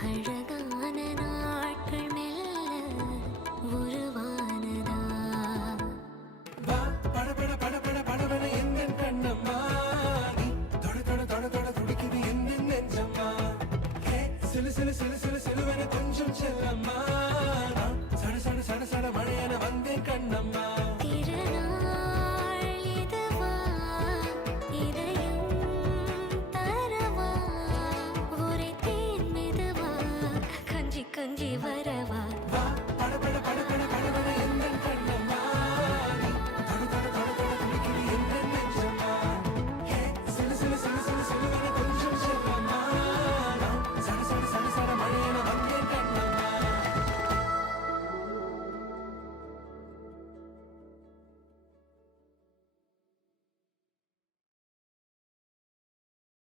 அழகான நாட்கள் மெல்ல உருவானதா வா படபட படபட படபட எந்தன் கண்ணம்மா நீ தொட தொட தொட தொட துடிக்குது எந்தன் நெஞ்சம்மா ஹே சிலு சிலு சிலு சிலு சிலுவென கொஞ்சம் செல்லம்மா நான் சட சட சட சட மழையென வந்தேன் கண்ணம்மா திருநாள் இதுவா இதயம் தரவா ஒரே தேன் மெதுவா கஞ்சி கஞ்சி